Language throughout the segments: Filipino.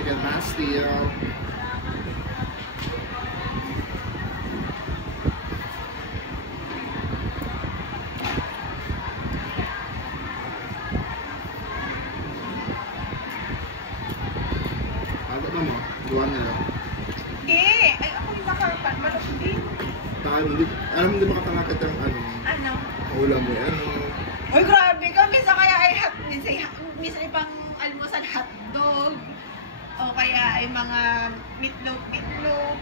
chicken pastil. Ano ba mo? Gawa nila. Hindi! Ay, ako yung makarpan. Malok din. Alam mo, hindi makapangakit ang ano. Ano? Ulam mo yan. Uy, grabe ka. Minsan kaya ay minsan ipang almusal hotdog. O kaya ay mga meatloaf.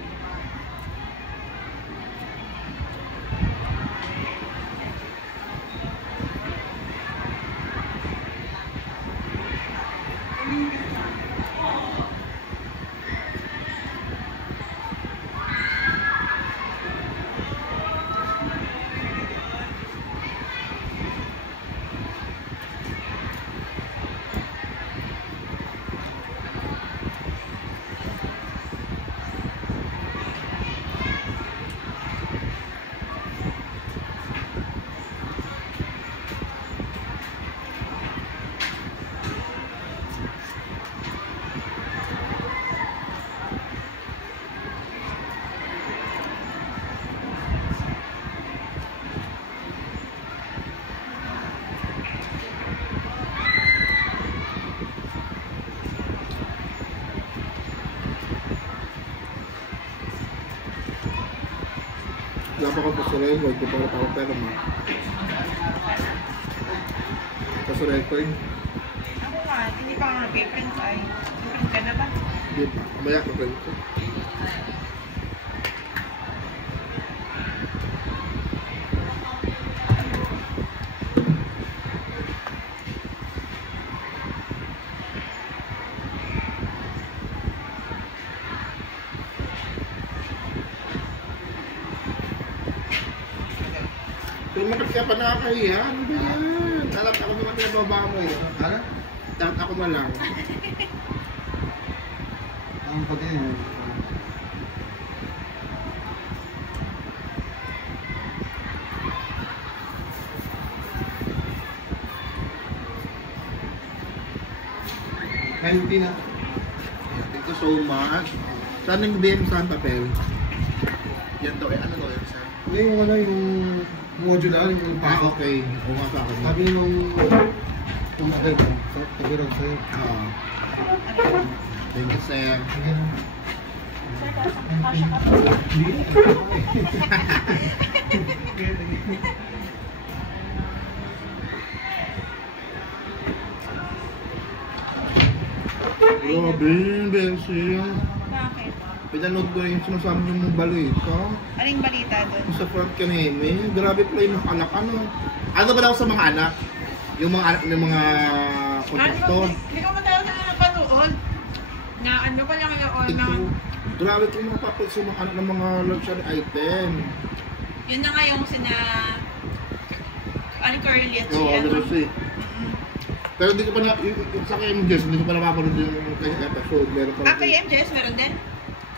Wala pa ko pasuloy, huwag ko para tawag pero mo. Pasuloy ko yun. Ako nga, hindi pa ako nag-print ay. Print ka na ba? Hindi pa, kamaya ko print ko. Tumakit ka pa nakakahiya. Ano ba yan? Alam ako naman pinababa mo yun. Ano? Dapat ako na lang. Ang pati yun. Healthy na. Thank you so much. Saan yung BM saan papel? Yan daw eh. Ano daw yun saan? Yung ano yung modular yung Okay. Oo nga sa akin. sabi nung agad ko, sabi rin sa'yo. Oo. Thank you, sir. Sir, kasya ka pa. Hindi. Grabe, Bensi. Bakit? Pinanood ko rin yung sinasabi niyo mong balita. Aling balita doon? Sa front ka namin. Grabe pala yung mga anak. Ano ba daw sa mga anak? Yung mga anak ng mga kontraktor. Hindi ko matagal na napanood. Na ano pa lang yun na... Grabe kung mga papel sa mga anak ng mga luxury item. Yun na nga yung sina... Aling Curly at Oo, siya. ano siya. Pero hindi ko pa na, yung sa KMJS, hindi ko pa napapanood yung kanyang episode. Meron pa Ah, kay MJS meron din?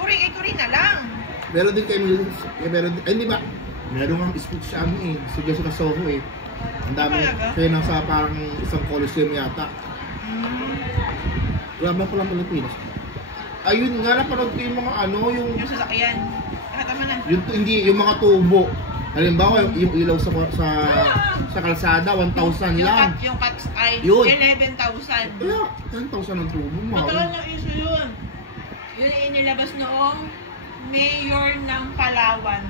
Kuri na lang. Meron din KMJS, meron din, ay hindi ba? Meron nga speech siya ano eh, si Jessica Soho eh. Ang dami, Talaga? kaya nasa parang isang coliseum yata. Grabe pa lang Pilipinas. Ayun nga, napanood ko yung mga ano, yung Sasakyan. Tama na. hindi, yung mga tubo. Halimbawa, yung ilaw sa kalsada, 1,000 lang. Yung cuts ay Yun. 11,000. Kaya, 10,000 ang tubo, Matagal mahal. na issue yun. Yun ay inilabas noong mayor ng Palawan.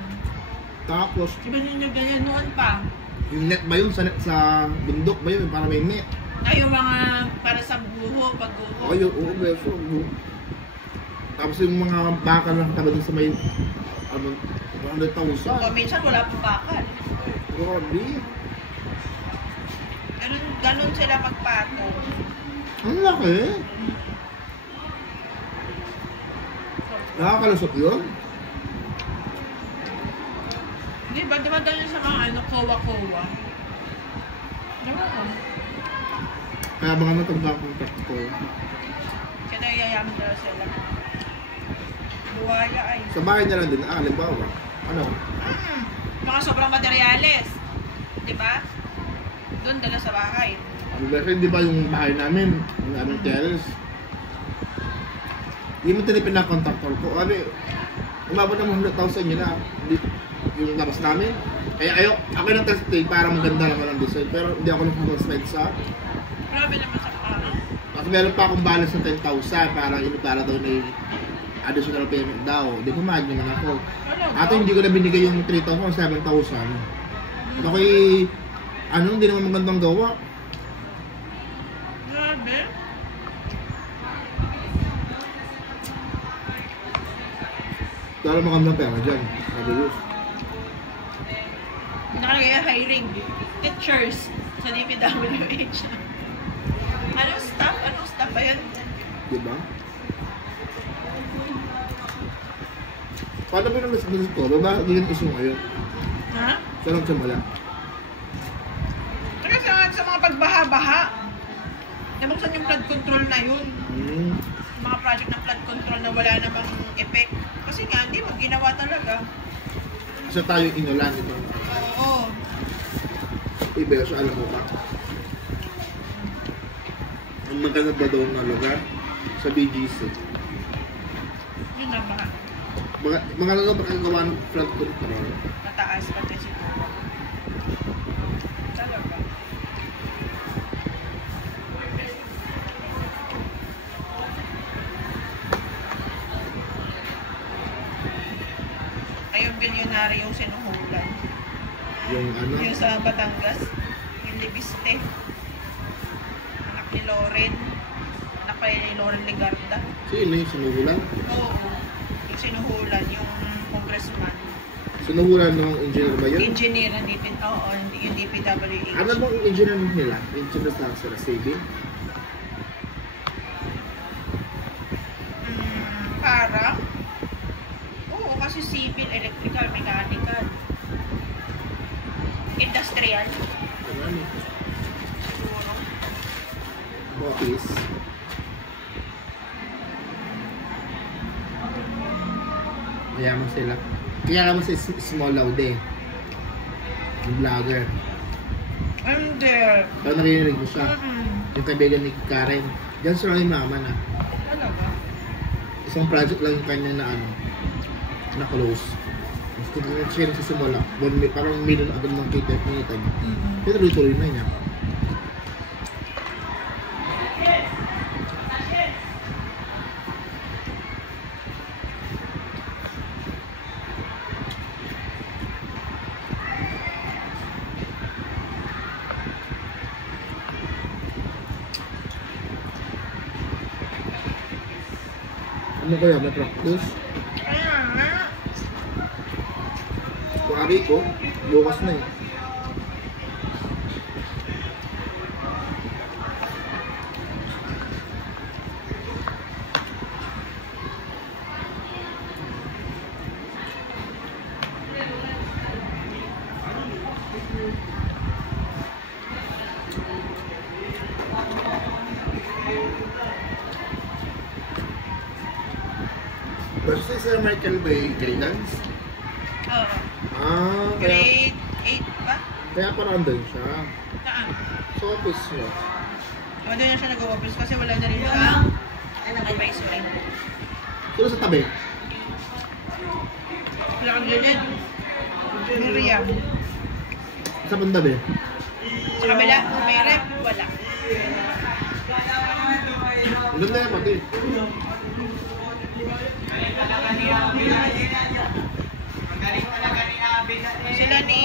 Tapos, Diba nyo ganyan noon pa? yung net ba yun? Sa bundok ba yun? Para may net. Ay, yung mga para sa buho, pagbuho. Oo, yun, oo, beso. Tapos yung mga bakal na katabi dun sa may, ano, 100,000. O minsan wala pong bakal. Grabe. Ganun sila magpatong. Ang laki. Nakakalusot yun. Di ba ganun sa mga ano, kowa-kowa? Diba? Kaya mga matanda kong takto. Kaya nayayaman nila sila. Buwaya ay. Sa bahay na lang din, halimbawa. Ano? Mga sobrang materyales. Di ba? Doon dala sa bahay. Ano ba? Hindi ba yung bahay namin? Yung aming terrace? Hindi mo tinipin na contractor ko. Ano umabot ng 100,000 yun na. Yung labas namin. Kaya ako yung testing para maganda naman ang design. Pero hindi ako nag-slide sa... Grabe naman sa kama. At meron pa akong balance ng 10,000 para daw na yung additional payment daw. Hindi pumayag naman ako. Ato hindi ko na binigay yung 3,000 o 7,000. At ako'y... hindi naman magandang gawa. Grabe. Dahil magandang pera dyan. Mabilis. Nakalagay hiring teachers sa DPWH. Anong staff? Anong staff ba yun? Diba? Paano ba yung nasa ko? Ba ganyan iso ngayon? Ha? Saan nagsimula? Kasi sa mga pagbaha-baha, nabuksan yung flood control na yun. Mga project ng flood control na wala namang effect. Kasi nga, hindi mo ginawa talaga. Kasi tayo inulan ito. Oo. Iba so alam mo ba? Ang maganda ba daw na lugar sa BGC? Yun na ba? Mga lugar ba kagagawa ng flood control? Mataas pa din siguro. Talaga. Ay, yung bilyonary yung sinuhulan. Yung ano? Yung sa Batangas. Yung Libiste. Anak ni Loren. Anak pa ni Loren Legarda. Sino yung sinuhulan? Oo. Yung sinuhulan, yung congressman. Sinuhulan ng engineer ba yun? Engineer ng yung DPWH. Ano bang engineer nila? Engineer na sila, civil? Para? Oo, kasi civil, electrical, mechanical. Industrial. Ano? Siguro. Office? Mayaman sila. Kaya naman sa Small Laude. Yung vlogger. I'm there. Pero narinig mo siya. Yung kaibigan ni Karen. Diyan sila yung mama na. Talaga? Isang project lang yung kanya na na close. Kung siya nagsisimula, parang million agad ng kita niya. Pero tuloy na niya. Ano kaya? May practice? Kuwari ko, bukas na eh. Pero si Sir Michael Bay, guidance? Oo. Kaya, Grade 8 ba? kaya parang andun siya. Saan? Sa office niya. O, doon na siya nag-office kasi wala na rin siyang advisory. Sino sa tabi? Wala kang ganyan. Miriam. Sa pantabi? Sa kabila, may rep, wala. Doon na yan pati. Sila ni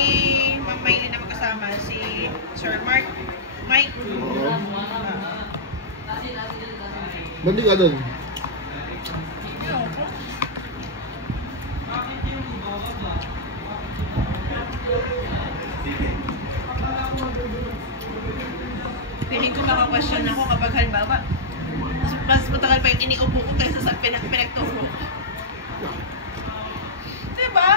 Ma'am Maylin na magkasama, si Sir Mike. Oo. Bandi ka doon? Piling ko maka-question ako kapag halimbawa, mas matagal pa yung iniupo ko kaysa sa pinagturo ko. Diba?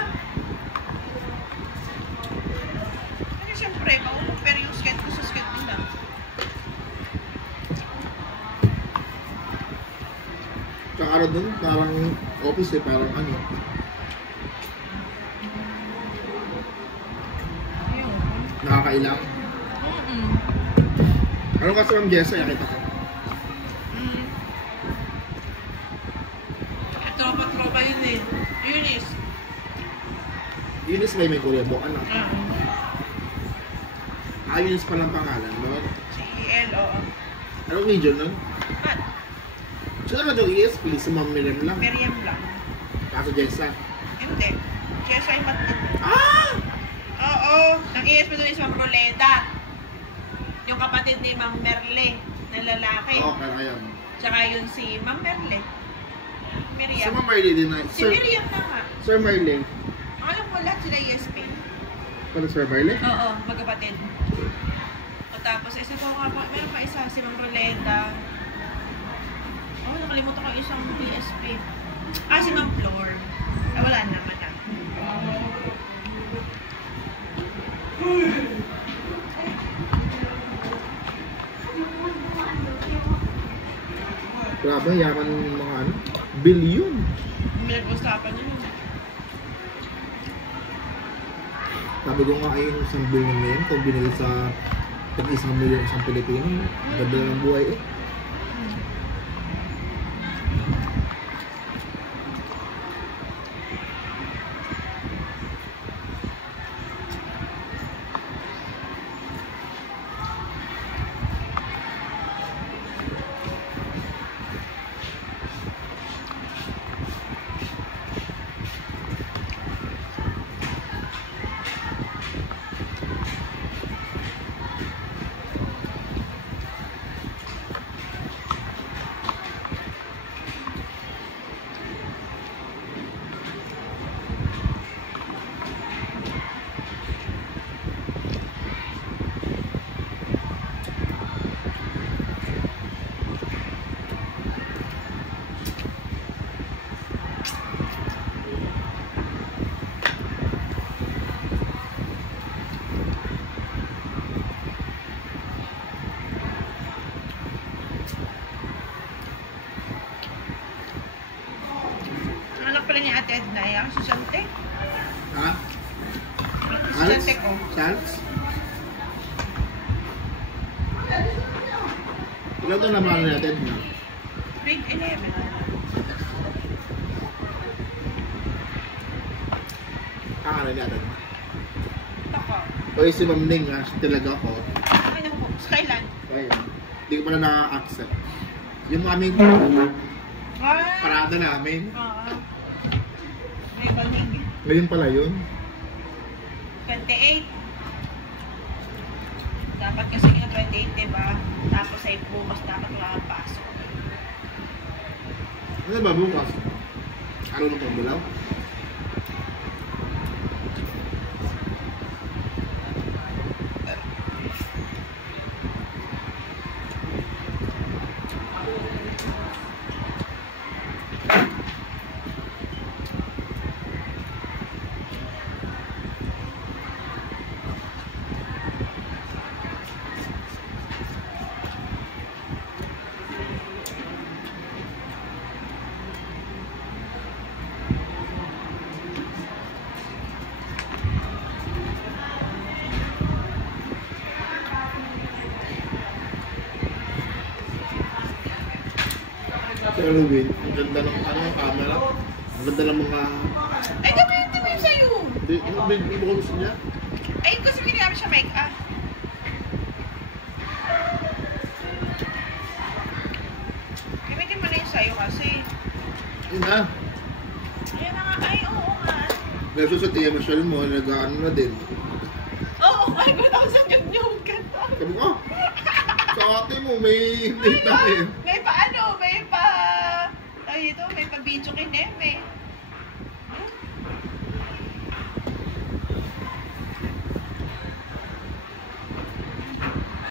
Kasi syempre, mauumpir yung skate ko sa skate nila. Tsaka ano doon, parang office eh, parang ano. Ayun. Nakakailang. Ano kasi ang Jessa, nakita ko. Eunice may kuryebo, ano? Ah. Eunice pa lang pangalan, no? CEL, oo. Anong major nun? Mat, Sino naman yung ESP? Si Ma'am Miriam lang. Miriam lang. Kaso Jessa. Hindi. Siya ay mat na. Ah! Oo. Ang ESP doon is Ma'am Roleda. Yung kapatid ni Ma'am Merle na lalaki. Oo, kaya ngayon. Tsaka yun si Ma'am Merle. Si Miriam. Ma'am Marley din na. Si Miriam na nga. Sir Marley. Alam mo lahat sila ESP. Ano Sir Marley? Oo, magkapatid. O tapos, isa po nga pa, meron pa isa, si Ma'am Roleda. Oh, nakalimutan ko isang ESP. Ah, si Ma'am Flor. Ah, wala naman na. Grabe, yaman ng mga ano? Billion. Pinag-usapan nyo nun. Sabi ko nga ayun isang billion na yun. Kung binili sa tag-isang milyon isang Pilipino, ganda ng buhay eh. Anak pala ni Ate Edna, yung si Sante. Ha? Si Sante ko. Charles? Ilan ito naman natin na? Grade 11. Ano niya natin? Ako. O si Ma'am Ning ha, talaga ako. Ay, naku. Sa kailan? Ayun. Hindi ko pala na-accept. Yung aming Ah. parada namin. Oo. May banig. Ngayon pala yun. 28. Dapat kasi yung 28, diba? Tapos ay bukas dapat makapasok. Ano ba bukas? Araw ng pambulaw? Sa Halloween, ang ganda ng camera. Ang ganda ng mga... Ay, gamitin mo yun sa'yo! Hindi mo ko gusto niya? Ay, kasi ginagawa siya make-up. Gamitin mo na yun sa'yo kasi. Yun na. Ayan na nga. Ay, oo nga. Versus sa Tia Michelle mo, nag-ano na din. Oo, ay, 1,000 yung ganda. Sabi ko, sa ate mo, may tayo. May pa ano, may pa... Ay, ito, may pa video kay Neme.